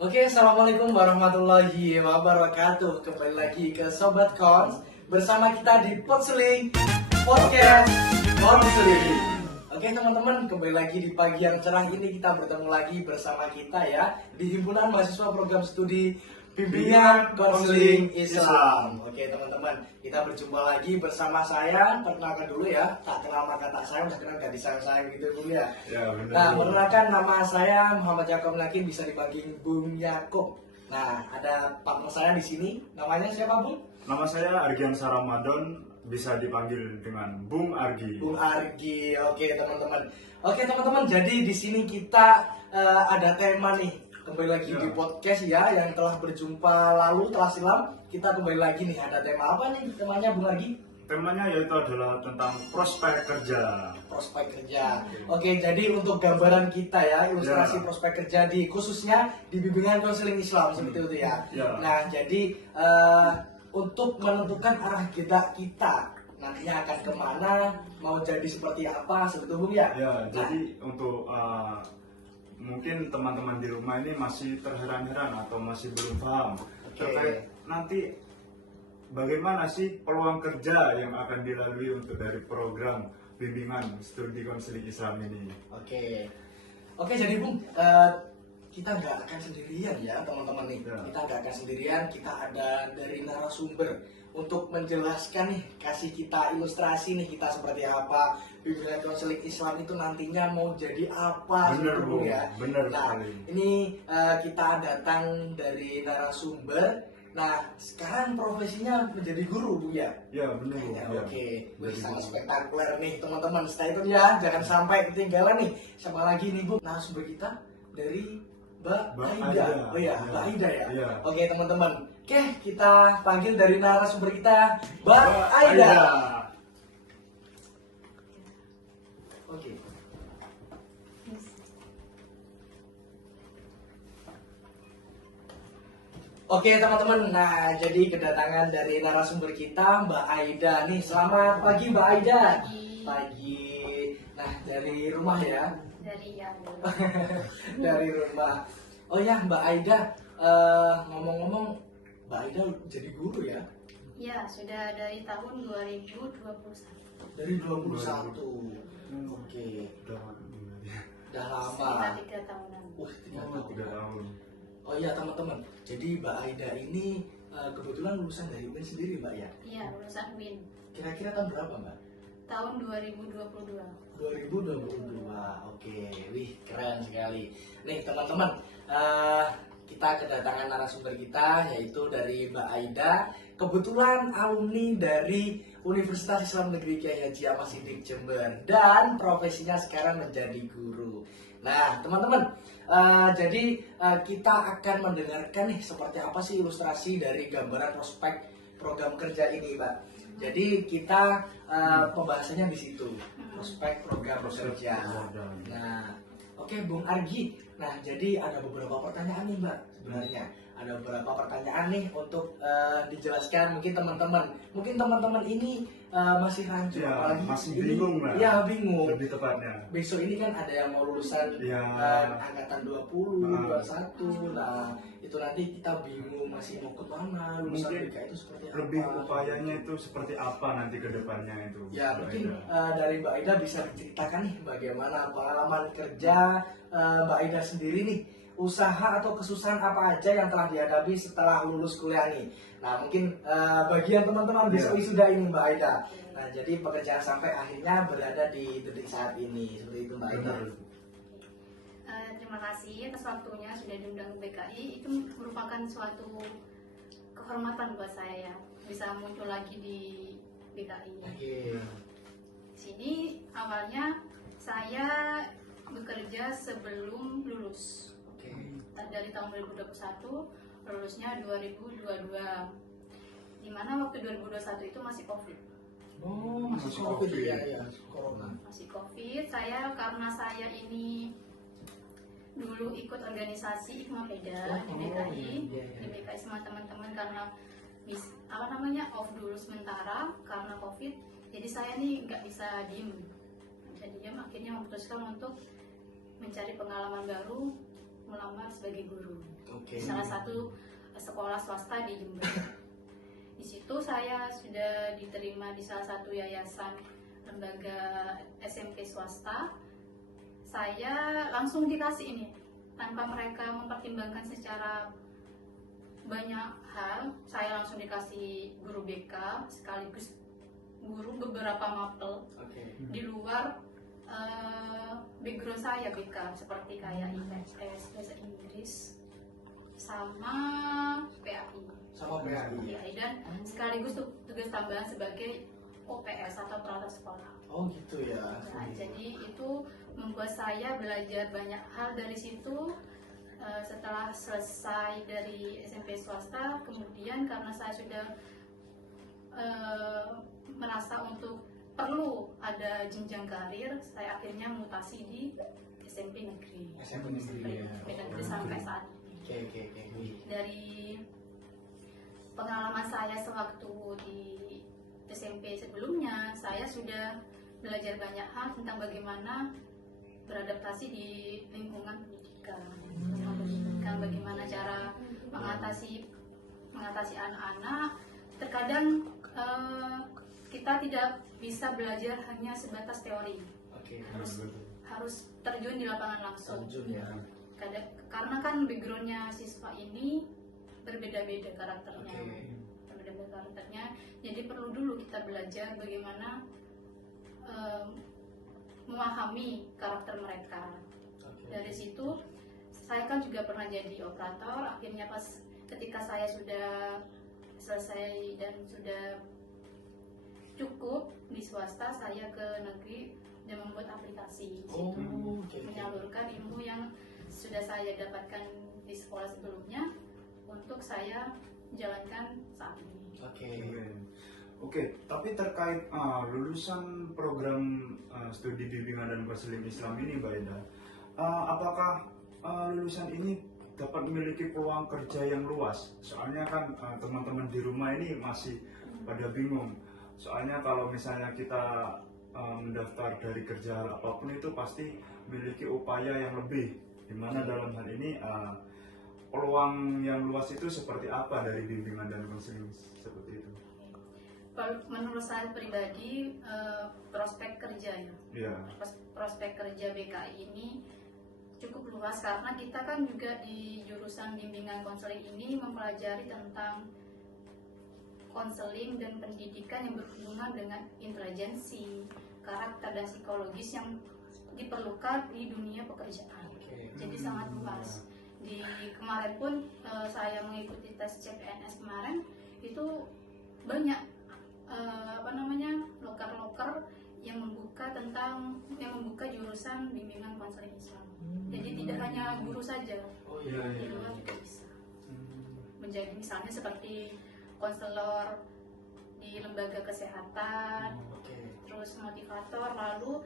Oke, assalamualaikum warahmatullahi wabarakatuh. Kembali lagi ke Sobat Kons bersama kita di Konseling Podcast Konseling. Oke teman-teman, kembali lagi di pagi yang cerah ini kita bertemu lagi bersama kita ya di Himpunan Mahasiswa Program Studi Bimbingan Konseling Islam. Oke teman-teman, kita berjumpa lagi bersama saya. Perkenalkan dulu ya, tak kenal maka tak sayang, udah kenal gak disayang-sayang gitu ya, Bung ya. Ya, benar. Nah, perkenalkan nama saya Muhammad Yakob Lakin, bisa dipanggil Bung Yakob. Nah, ada partner saya di sini. Namanya siapa, Bung? Nama saya Argiansa Ramadan, bisa dipanggil dengan Bung Argi. Bung Argi. Oke, teman-teman. Oke, teman-teman. Jadi di sini kita ada tema nih. Kembali lagi di podcast ya yang telah berjumpa lalu telah silam. Kita kembali lagi nih, ada tema apa nih? Temanya Bung Argi? Temanya yaitu adalah tentang prospek kerja. Prospek kerja. Oke, jadi untuk gambaran kita ya, ilustrasi prospek kerja di khususnya di bimbingan konseling Islam seperti itu ya. Nah, jadi untuk menentukan arah kita nantinya akan kemana, mau jadi seperti apa, seperti itu Bung ya. Jadi untuk mungkin teman-teman di rumah ini masih terheran-heran atau masih belum paham terkait nanti bagaimana sih peluang kerja yang akan dilalui untuk dari program bimbingan studi konseling Islam ini? Oke, jadi Bung, kita nggak akan sendirian ya teman-teman nih. Kita nggak akan sendirian, kita ada dari narasumber untuk menjelaskan nih, kasih kita ilustrasi nih kita seperti apa, bimbingan konseling Islam itu nantinya mau jadi apa, bener Bung ya. Bener Nah, sekali. ini kita datang dari narasumber. Nah, sekarang profesinya menjadi guru, Bu ya? Ya, benar. Oke, sangat spektakuler nih teman-teman. Stay tune ya, jangan sampai ketinggalan nih. Sama lagi nih Bu, narasumber kita dari Mbak Aida. Oh ya, Mbak Aida ya. Oke teman-teman, oke kita panggil dari narasumber kita Mbak Aida. Oke. Oke teman-teman, nah jadi kedatangan dari narasumber kita Mbak Aida nih. Selamat pagi Mbak Aida. Pagi. Nah dari rumah ya? Dari yang Dari rumah. Oh ya Mbak Aida, ngomong-ngomong Mbak Aida jadi guru ya? ya sudah dari tahun 2021. Dari 21. Oke. Udah lama. Sekitar 3 tahunan. 3 tahun. Oh iya teman-teman, jadi Mbak Aida ini kebetulan lulusan dari UIN sendiri Mbak ya? Iya, lulusan UIN. Kira-kira tahun berapa Mbak? Tahun 2022. 2022. Oke, wih keren sekali. Nih teman-teman, kita kedatangan narasumber kita yaitu dari Mbak Aida. Kebetulan alumni dari Universitas Islam Negeri Kiai Haji Ahmad Siddiq Jember dan profesinya sekarang menjadi guru. Nah teman-teman, jadi kita akan mendengarkan nih seperti apa sih ilustrasi dari gambaran prospek program kerja ini, Mbak. Jadi kita pembahasannya di situ, prospek program kerja. Nah, oke Bung Argi. Nah, jadi ada beberapa pertanyaan nih, Mbak. Sebenarnya ada beberapa pertanyaan nih untuk dijelaskan mungkin teman-teman ini masih rancu, apalagi masih bingung lah. Iya, bingung. Lebih tepatnya. Besok ini kan ada yang mau lulusan angkatan 20, 21. Nah, itu nanti kita bingung masih mau ke mana, lulusan BK itu seperti apa. Lebih upayanya itu seperti apa nanti ke depannya itu. Ya, mungkin dari Mbak Aida bisa diceritakan nih bagaimana pengalaman kerja Mbak Aida sendiri nih, usaha atau kesusahan apa aja yang telah dihadapi setelah lulus kuliah nih. Nah mungkin bagian teman-teman besok wisuda ini Mbak Aida. Nah jadi pekerjaan sampai akhirnya berada di detik saat ini, seperti itu Mbak Aida. Terima kasih atas waktunya sudah diundang BKI. Itu merupakan suatu kehormatan buat saya ya, bisa muncul lagi di BKI. Sini awalnya saya bekerja sebelum lulus. Dari tahun 2021, lulusnya 2022. Dimana waktu 2021 itu masih COVID. Oh, masih COVID ya, corona. Masih COVID. Karena saya ini dulu ikut organisasi Ikmapeda di DKI, di DKI sama teman-teman karena off dulu sementara karena COVID. Jadi saya nih nggak bisa diem. Jadi dia akhirnya memutuskan untuk mencari pengalaman baru, melamar sebagai guru. Oke. di salah satu sekolah swasta di Jember. Di situ saya sudah diterima di salah satu yayasan lembaga SMP swasta. Saya langsung dikasih ini tanpa mereka mempertimbangkan secara banyak hal. Saya langsung dikasih guru BK sekaligus guru beberapa mapel Oke. di luar background saya BK, seperti kayak IPS, bahasa Inggris, sama PAI. Sama PAI. Ya, dan sekaligus tugas tambahan sebagai OPS atau peralatan sekolah. Oh gitu ya. Nah, jadi itu membuat saya belajar banyak hal dari situ. Setelah selesai dari SMP swasta, kemudian karena saya sudah merasa untuk perlu ada jenjang karir, saya akhirnya mutasi di SMP negeri. SMP negeri, ya. SMP negeri sampai saat ini. Oke. Dari pengalaman saya sewaktu di SMP sebelumnya, saya sudah belajar banyak hal tentang bagaimana beradaptasi di lingkungan pendidikan, bagaimana cara mengatasi anak-anak. Terkadang kita tidak bisa belajar hanya sebatas teori, Oke. harus terjun di lapangan langsung. Terjun ya. Karena kan backgroundnya siswa ini berbeda-beda karakternya. Oke. Berbeda karakternya, jadi perlu dulu kita belajar bagaimana memahami karakter mereka. Oke. Dari situ saya kan juga pernah jadi operator. Akhirnya ketika saya sudah selesai dan sudah cukup di swasta, saya ke negeri dan membuat aplikasi. Oh, Situ oke. menyalurkan ilmu yang sudah saya dapatkan di sekolah sebelumnya untuk saya jalankan saat ini. Oke. Oke, tapi terkait lulusan program studi bimbingan dan konseling Islam ini, Mbak Ida, apakah lulusan ini dapat memiliki peluang kerja yang luas? Soalnya kan teman-teman di rumah ini masih pada bingung. Soalnya kalau misalnya kita mendaftar dari kerja apapun itu pasti memiliki upaya yang lebih. Dimana dalam hal ini peluang yang luas itu seperti apa dari bimbingan dan konseling seperti itu? Menurut saya pribadi, prospek kerja ya. Iya. Prospek kerja BKI ini cukup luas karena kita kan juga di jurusan bimbingan konseling ini mempelajari tentang konseling dan pendidikan yang berhubungan dengan intelijensi, karakter dan psikologis yang diperlukan di dunia pekerjaan. Oke. Jadi sangat luas. Di kemarin pun saya mengikuti tes CPNS kemarin, itu banyak loker-loker yang membuka jurusan bimbingan konseling Islam. Jadi tidak hanya guru saja, Oh iya, di iya. luar juga bisa menjadi, misalnya seperti konselor di lembaga kesehatan, Oke. terus motivator, lalu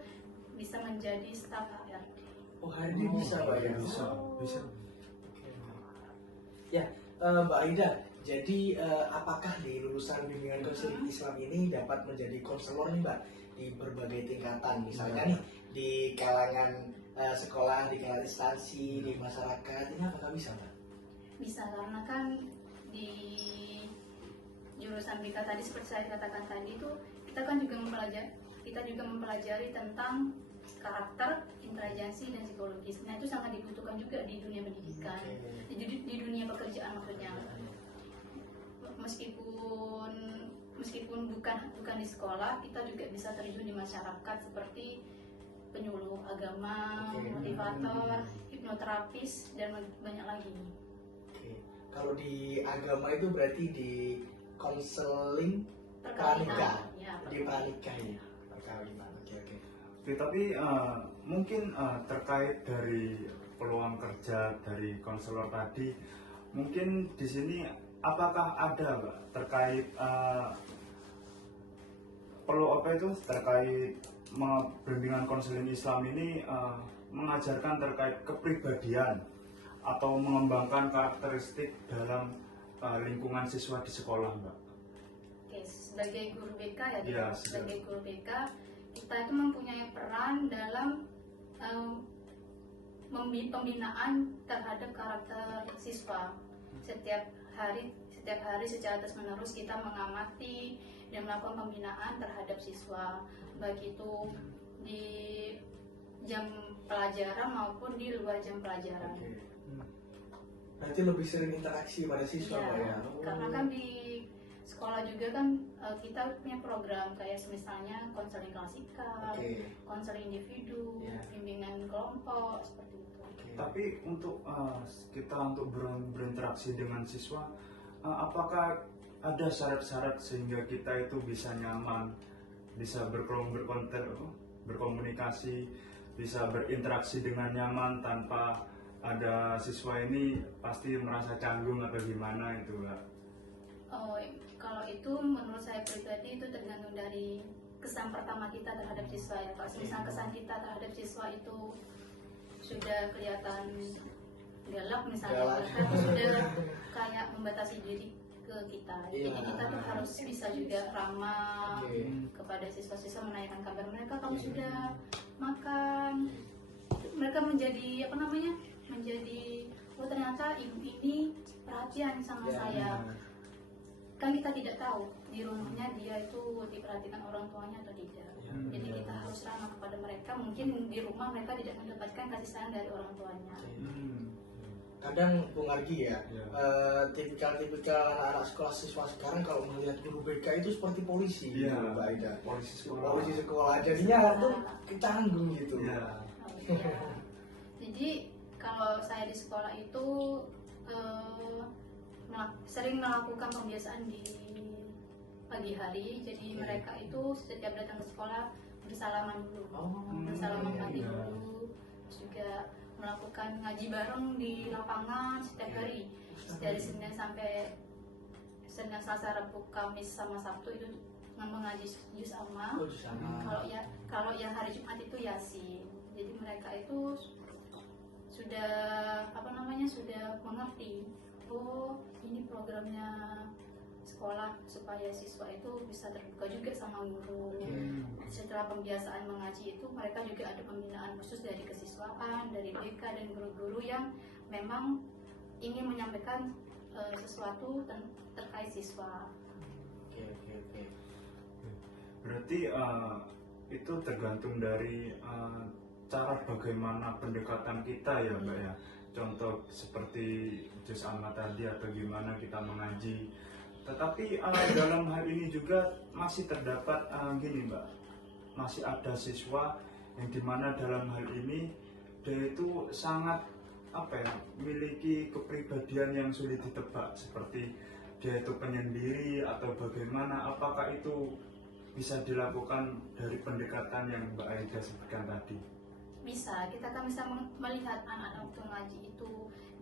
bisa menjadi staf HRD. Oh, hari ini bisa Pak ya? Bisa. Oke. Ya, Mbak Aida, jadi apakah di lulusan bimbingan konseling Islam ini dapat menjadi konselor nih Mbak di berbagai tingkatan, misalnya nih di kalangan sekolah, di kalangan instansi, di masyarakat, ini apakah bisa Mbak? Bisa, karena kan di jurusan BK tadi seperti saya katakan tadi itu kita juga mempelajari tentang karakter, intelijensi dan psikologis. Nah, itu sangat dibutuhkan juga di dunia pendidikan, Oke. di dunia pekerjaan maksudnya. Meskipun bukan di sekolah, kita juga bisa terjun di masyarakat seperti penyuluh agama, Oke. motivator, hipnoterapis dan banyak lagi. Oke. Kalau di agama itu berarti di konseling Perkawinan, pranikah, ya, di pranikah ya, perkawinan. Oke. Oke, tapi mungkin terkait dari peluang kerja dari konselor tadi, mungkin di sini apakah ada Mbak terkait terkait bimbingan konseling Islam ini mengajarkan terkait kepribadian atau mengembangkan karakteristik dalam lingkungan siswa di sekolah, Mbak? Oke, sebagai guru BK ya, Iya, sebagai guru BK kita itu mempunyai peran dalam pembinaan terhadap karakter siswa. Setiap hari secara terus menerus kita mengamati dan melakukan pembinaan terhadap siswa, baik itu di jam pelajaran maupun di luar jam pelajaran. Oke. Berarti lebih sering interaksi pada siswa Pak ya? Karena kan di sekolah juga kan kita punya program kayak misalnya konseling klasikal, konseling individu, bimbingan kelompok seperti itu. Tapi untuk kita untuk berinteraksi dengan siswa, apakah ada syarat-syarat sehingga kita itu bisa nyaman, bisa berkomunikasi, bisa berinteraksi dengan nyaman tanpa ada siswa ini pasti merasa canggung atau gimana itu Mbak? Oh, kalau itu menurut saya pribadi itu tergantung dari kesan pertama kita terhadap siswa ya Pak. Misal kesan kita terhadap siswa itu sudah kelihatan galak misalnya, mereka tuh sudah kayak membatasi diri ke kita. Jadi kita tuh harus bisa juga ramah kepada siswa-siswa, menanyakan kabar mereka kalau sudah makan. Mereka menjadi menjadi oh ternyata ibu ini perhatian sama saya. Kan kita tidak tahu di rumahnya dia itu diperhatikan orang tuanya atau tidak. Jadi kita harus ramah kepada mereka. Mungkin di rumah mereka tidak mendapatkan kasih sayang dari orang tuanya. Kadang Bung Argi ya, tipikal anak-anak sekolah siswa sekarang kalau melihat guru BK itu seperti polisi, Mbak Aida. Polisi sekolah. Jadinya tuh kecanggung gitu. Jadi kalau saya di sekolah itu sering melakukan pembiasaan di pagi hari. Jadi mereka itu setiap datang ke sekolah bersalaman dulu, bersalaman pagi dulu, juga melakukan ngaji bareng di lapangan setiap hari dari Senin sampai Senin, Selasa, Rabu, Kamis sama Sabtu itu mengaji juz amma. Kalau yang hari Jumat itu Yasin. Jadi mereka itu sudah sudah mengerti, oh ini programnya sekolah supaya siswa itu bisa terbuka juga sama guru. Setelah pembiasaan mengaji itu mereka juga ada pembinaan khusus dari kesiswaan, dari BK dan guru-guru yang memang ingin menyampaikan sesuatu terkait siswa. Berarti itu tergantung dari cara bagaimana pendekatan kita ya Mbak ya. Contoh seperti juz amma tadi atau gimana kita mengaji. Tetapi dalam hal ini juga masih terdapat gini Mbak, masih ada siswa yang dimana dalam hal ini dia itu sangat memiliki kepribadian yang sulit ditebak, seperti dia itu penyendiri atau bagaimana. Apakah itu bisa dilakukan dari pendekatan yang Mbak Aida sebutkan tadi? Bisa, kita kan bisa melihat anak-anak waktu ngaji itu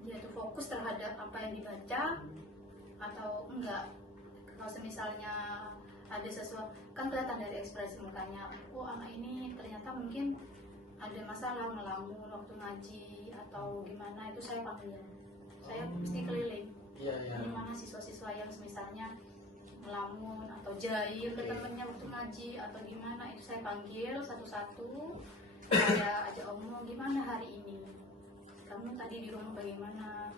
dia tuh fokus terhadap apa yang dibaca atau enggak. Kalau misalnya ada sesuatu, kan kelihatan dari ekspresi mukanya, oh anak ini ternyata mungkin ada masalah ngelamun waktu ngaji atau gimana, itu saya panggil, saya mesti keliling. Di mana siswa-siswa yang misalnya ngelamun atau jahil ke temennya waktu ngaji atau gimana, itu saya panggil satu-satu. Saya ajak omong, gimana hari ini? Kamu tadi di rumah bagaimana?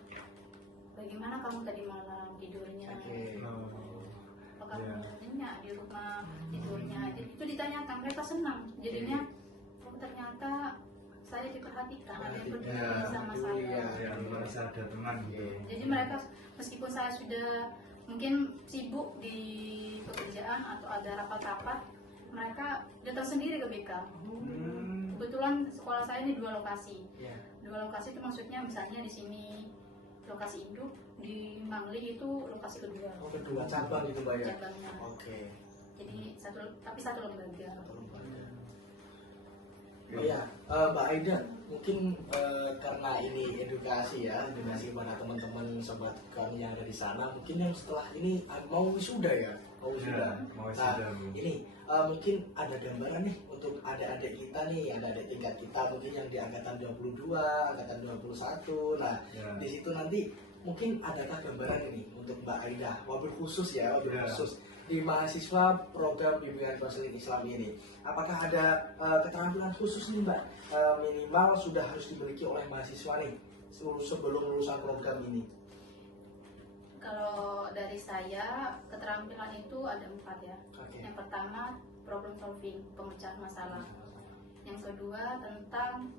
Bagaimana kamu tadi malam tidurnya? Apakah kamu nyenyak di rumah tidurnya? Jadi itu ditanyakan, mereka senang. Jadinya, oh ternyata saya diperhatikan, ada yang peduli sama saya. Merasa ada teman gitu. Jadi mereka, meskipun saya sudah mungkin sibuk di pekerjaan atau ada rapat-rapat, mereka datang sendiri ke BK. Kebetulan sekolah saya ini 2 lokasi. 2 lokasi itu maksudnya misalnya di sini lokasi induk, di Mangli itu lokasi kedua. Kedua cabang itu Mbak ya. Cabangnya. Jadi satu lembaga. Mbak Aida, mungkin karena ini edukasi pada teman-teman sobat kami yang ada di sana, mungkin yang setelah ini mau wisuda ya, mau wisuda. Ini mungkin ada gambaran nih untuk adik-adik kita nih, adik-adik tingkat kita mungkin yang di angkatan 22, angkatan 21. Nah, di situ nanti mungkin adakah gambaran ini untuk Mbak Aida, wabil khusus ya, wabil Ya. khusus di mahasiswa program bimbingan konseling Islam ini, apakah ada keterampilan khusus nih Mbak, minimal sudah harus dimiliki oleh mahasiswa nih sebelum lulusan program ini? Kalau dari saya, keterampilan itu ada 4 ya. Oke. Yang pertama, problem solving, pemecahan masalah. Yang kedua, tentang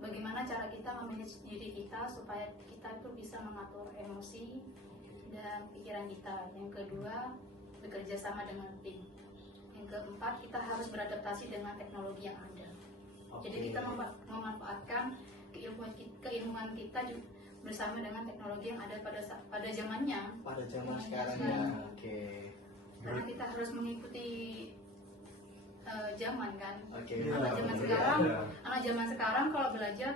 bagaimana cara kita memanage diri kita supaya kita itu bisa mengatur emosi dan pikiran kita. Yang kedua, bekerja sama dengan tim. Yang keempat, kita harus beradaptasi dengan teknologi yang ada. Jadi Oke. kita memanfaatkan keilmuan kita juga bersama dengan teknologi yang ada pada zamannya. Pada zaman Zaman sekarang ya, sekarang. oke. Karena kita harus mengikuti zaman kan. Oke. Iya, Anak zaman betul. sekarang, Iya. anak zaman sekarang kalau belajar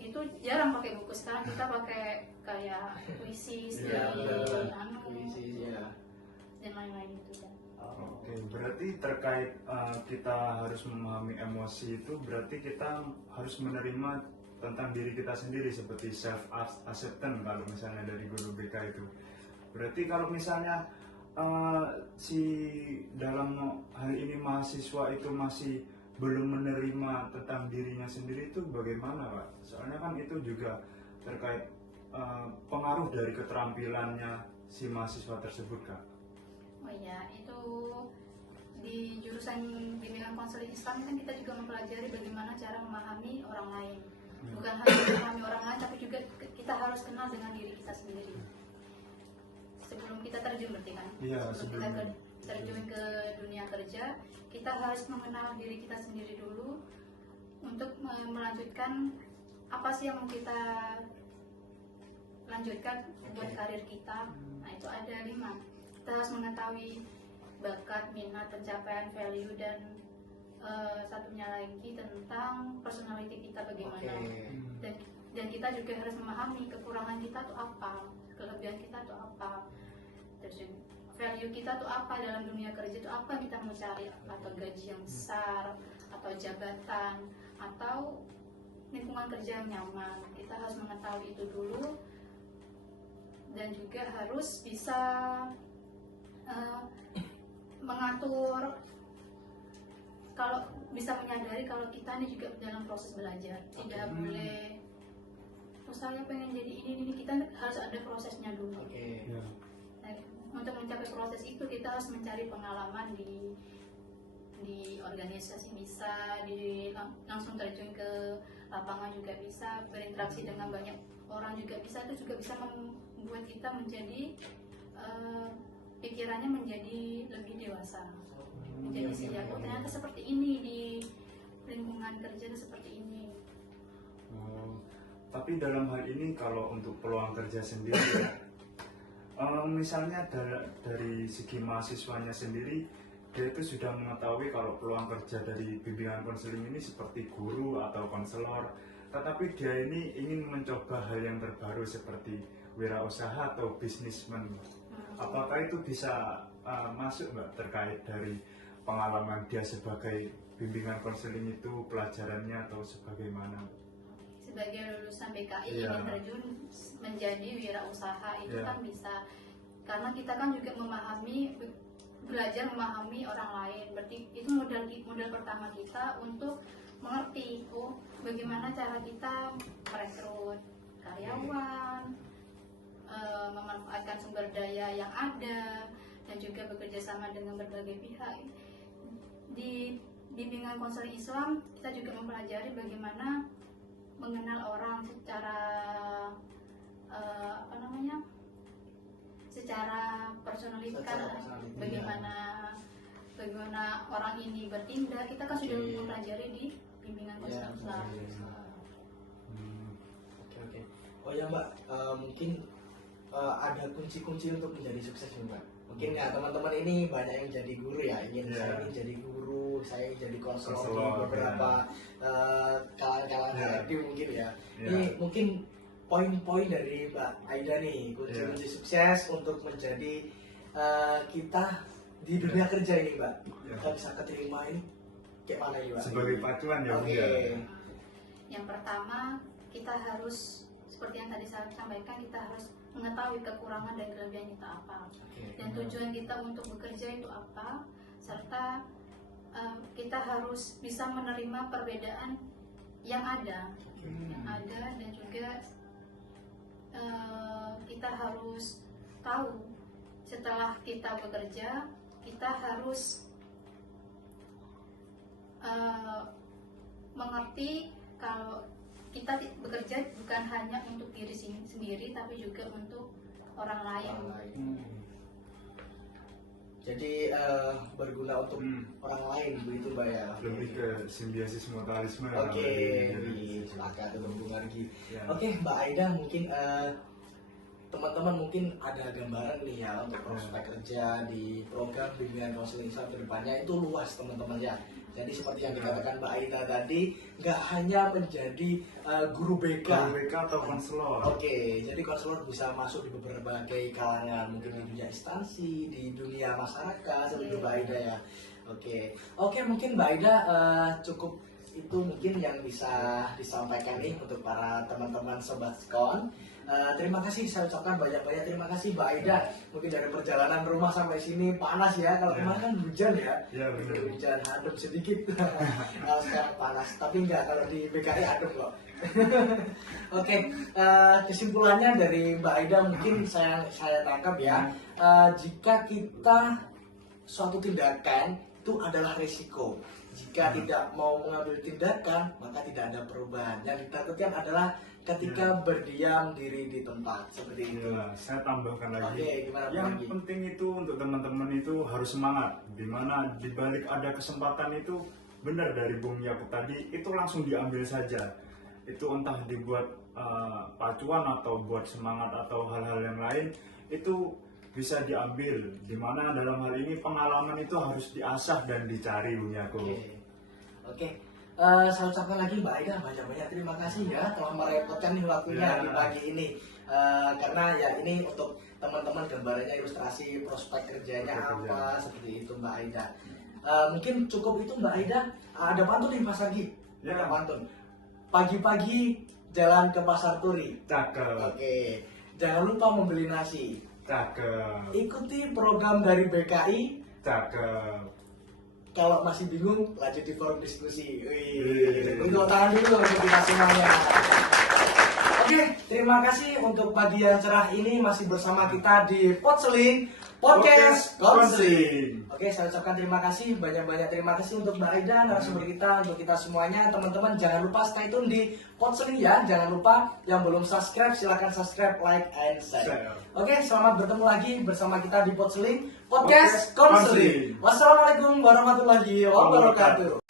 itu jarang pakai buku. Sekarang kita pakai kayak puisi, Iya, sendiri, benar. Puisi, ya. dan lain-lain itu kan. Oke, berarti terkait kita harus memahami emosi itu berarti kita harus menerima tentang diri kita sendiri seperti self acceptance kalau misalnya dari guru BK itu. Berarti kalau misalnya si dalam hal ini mahasiswa itu masih belum menerima tentang dirinya sendiri itu bagaimana Pak? Soalnya kan itu juga terkait pengaruh dari keterampilannya si mahasiswa tersebut Kak. Oh iya, itu di jurusan bimbingan konseling Islam kan kita juga mempelajari bagaimana cara memahami orang lain. Bukan hanya memahami orang lain, tapi juga kita harus kenal dengan diri kita sendiri. Sebelum kita terjun berarti kan? Iya, Sebelum kita sebelum. terjun ke dunia kerja, kita harus mengenal diri kita sendiri dulu untuk melanjutkan apa sih yang mau kita lanjutkan buat Oke. karir kita. Nah itu ada 5. Kita harus mengetahui bakat, minat, pencapaian, value, dan satunya lagi tentang personality kita bagaimana. Oke. Dan kita juga harus memahami kekurangan kita tuh apa, kelebihan kita tuh apa, terus juga value kita tuh apa dalam dunia kerja tuh apa yang kita mau cari, atau gaji yang besar, atau jabatan, atau lingkungan kerja yang nyaman. Kita harus mengetahui itu dulu, dan juga harus bisa mengatur, kalau bisa menyadari kalau kita ini juga dalam proses belajar. Tidak boleh, oh saya pengen jadi ini, kita harus ada prosesnya dulu. Oke. Ya. Nah, untuk mencapai proses itu kita harus mencari pengalaman di organisasi, bisa langsung terjun ke lapangan juga bisa, berinteraksi dengan banyak orang juga bisa. Itu juga bisa membuat kita menjadi pikirannya menjadi lebih dewasa, menjadi siap. Oh ternyata seperti ini di lingkungan kerja itu seperti ini. Tapi dalam hal ini kalau untuk peluang kerja sendiri, misalnya dari segi mahasiswanya sendiri, dia itu sudah mengetahui kalau peluang kerja dari bimbingan konseling ini seperti guru atau konselor, tetapi dia ini ingin mencoba hal yang terbaru seperti wirausaha atau bisnismen. Apakah itu bisa masuk Mbak terkait dari pengalaman dia sebagai bimbingan konseling itu, pelajarannya atau sebagaimana? Sebagai lulusan BKI Iya. ingin terjun menjadi wirausaha itu Iya. kan bisa, karena kita kan juga belajar memahami orang lain. Berarti itu modal pertama kita untuk mengerti bagaimana cara kita merekrut karyawan, memanfaatkan sumber daya yang ada, dan juga bekerja sama dengan berbagai pihak. Di bimbingan konseling Islam kita juga mempelajari bagaimana mengenal orang secara secara personality, Secara personality, bagaimana orang ini bertindak. Kita kan sudah Oke. mempelajari di bimbingan konseling Islam. Oke. Oh ya Mbak, mungkin ada kunci-kunci untuk menjadi sukses nih Mbak. Mungkin ya teman-teman ini banyak yang jadi guru ya, saya ingin jadi guru, saya ingin jadi konselor di Konselor, beberapa kalangan Ya. HRD mungkin ya. Ya. Ini mungkin poin-poin dari Mbak Aida nih, kunci-kunci sukses untuk menjadi kita di dunia kerja ini Mbak. Ya. Kita bisa keterima ini kayak mana ya Mbak? Sebagai pacuan ya Oke. Bunda. Yang pertama, kita harus seperti yang tadi saya sampaikan, kita harus mengetahui kekurangan dan kelebihan kita apa, dan tujuan kita untuk bekerja itu apa, serta kita harus bisa menerima perbedaan yang ada, dan juga kita harus tahu setelah kita bekerja, kita harus mengerti kalau kita bekerja bukan hanya untuk diri sendiri, tapi juga untuk orang lain. Jadi berguna untuk orang lain begitu Mbak ya. Lebih ke simbiosis mutualisme. Oke, silakan untuk Bung Argi. Ya. Oke, Mbak Aida, mungkin teman-teman mungkin ada gambaran nih ya untuk prospek kerja di program bimbingan konseling Islam ke depannya itu luas teman-teman ya. Jadi seperti yang dikatakan Mbak Aida tadi, nggak hanya menjadi guru BK. Guru BK atau konselor. Oke, jadi konselor bisa masuk di berbagai kalangan, mungkin di dunia instansi, di dunia masyarakat, seperti Mbak Aida ya. Oke, mungkin Mbak Aida cukup itu mungkin yang bisa disampaikan nih untuk para teman-teman Sobat Skon. Terima kasih, saya ucapkan banyak-banyak terima kasih Mbak Aida. Mungkin dari perjalanan rumah sampai sini panas ya, kalau kemarin kan hujan ya. Ya benar. Hujan adem sedikit. Kalau sekarang panas, tapi enggak, kalau di BKI adem kok. Oke, kesimpulannya dari Mbak Aida mungkin saya tangkap ya, jika kita suatu tindakan itu adalah resiko. Jika tidak mau mengambil tindakan, maka tidak ada perubahan. Yang ditakutkan adalah ketika berdiam diri di tempat seperti itu. Ya, saya tambahkan lagi. Oke, gimana yang lagi? penting itu untuk teman-teman itu harus semangat. Dimana dibalik ada kesempatan itu, benar dari Bung Yakub tadi, itu langsung diambil saja. Itu entah dibuat pacuan atau buat semangat atau hal-hal yang lain, itu bisa diambil. Dimana dalam hal ini pengalaman itu harus diasah dan dicari, Bung Yakub. Oke. Saya ucapkan lagi Mbak Aida banyak-banyak terima kasih ya telah merepotkan nih waktunya di pagi ini, karena ya ini untuk teman-teman gambarannya ilustrasi prospek kerjanya apa seperti itu Mbak Aida. Mungkin cukup itu Mbak Aida. Ada pantun nih Mas Argi. Ya. Ada pantun. Pagi-pagi jalan ke pasar turi. Cakep. Oke. Jangan lupa membeli nasi. Cakep. Ikuti program dari BKI. Cakep. Kalau masih bingung, lanjut di forum diskusi. Untuk tangan dulu untuk kita semuanya. Oke, terima kasih untuk pagi yang cerah ini masih bersama kita di Potseling Podcast Konseling. Oke, saya ucapkan terima kasih, banyak-banyak terima kasih untuk Mbak Aida, narasumber kita, untuk kita semuanya. Teman-teman jangan lupa stay tune di Potseling ya. Jangan lupa yang belum subscribe silahkan subscribe, like, and share. Oke, selamat bertemu lagi bersama kita di Potseling Podcast Konseling. Wassalamualaikum warahmatullahi wabarakatuh.